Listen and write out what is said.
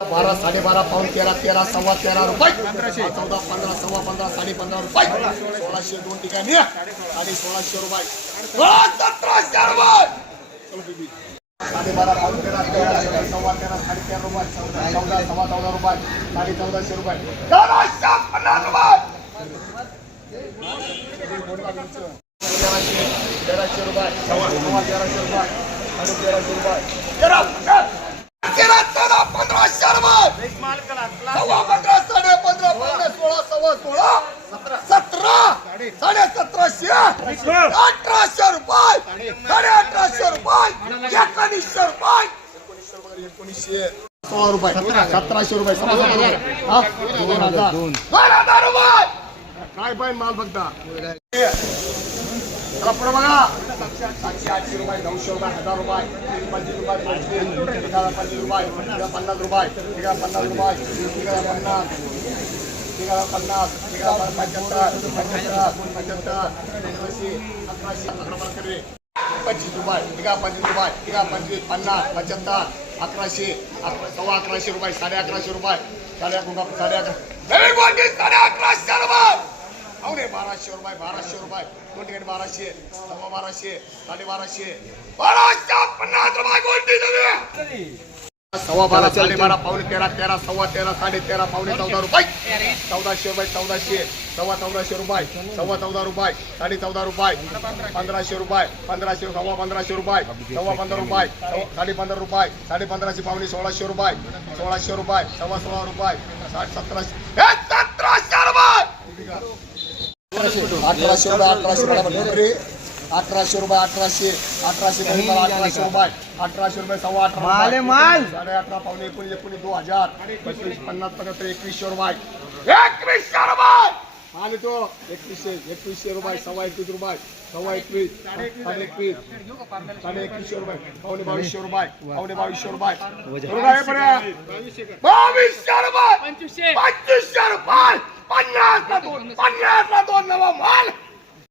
12, 12.5, पाऊण 13, 13, सव्वा 13 रुपये, 14, 15, सव्वा 15, 15.5 रुपये, 1600 दोन ठिकाणी आणि 1600 रुपये, 1700 रुपये. 12.5, पाऊण 13, 13, सव्वा 13, 13.5 रुपये, 14, सव्वा 14 रुपये, 1450 रुपये, 1450 रुपये. 1300 रुपये, सव्वा 1300 रुपये, 1300 रुपये, 13, 1500 रुपये, सव्वा 15, 15.5, पावणे 16, सव्वा 16, 17, 1750, 1800 रुपये, 1800 रुपये, 1900 रुपये, 16 रुपये, 1700 रुपये, 2000 रुपये. काय पाहिजे माल बघता चला पुढे बघा. 700, 800 रुपये, 900 रुपये, 1000 रुपये, 25 रुपये, 25 रुपये, 50 रुपये, 50 रुपये, 50 रुपये, 50, 75, 75, 75, 1100, 1100, 25 रुपये, 25 रुपये, 25, 50, 75, 1100, सव्वा 1100 रुपये, 1150 रुपये, 1150, 1150 रुपये. अवने 1200 रुपये, 1200 रुपये, दोन ठिकाणी 1200, सव्वा 1200, 1250, 1250 रुपये गोल्टी नवी. सव्वा 12, 12.5, पावणे 13, 13, सव्वा 13, 13.5, पावणे 14 रुपये, 1400 रुपये, 1400, सव्वा 1400 रुपये, सव्वा 14 रुपये, 14.5 रुपये, 1500 रुपये, 1500, सव्वा 1500 रुपये, सव्वा 15 रुपये, 15.5 रुपये, 15.5, पावणे 1600 रुपये, 1600 रुपये, सव्वा 16 रुपये, 1700, 1700 रुपये. 1800 रुपये, 1800 रुपये, 1800 रुपये, 1800 रुपये, 1800 रुपये, 1800 रुपये, सव्वा 18 माल 18.5, पावणे 19, 2000, 25, 50, 75, 2100 रुपये, 2100 रुपये. आणि तो 2100 रुपये, सव्वा 21 रुपये, सव्वा 21, 21, 2100 रुपये, पावणे 2200 रुपये, पावणे 2200 रुपये, 2200 रुपये, 2500 रुपये, 50 ला दोन नवा माल.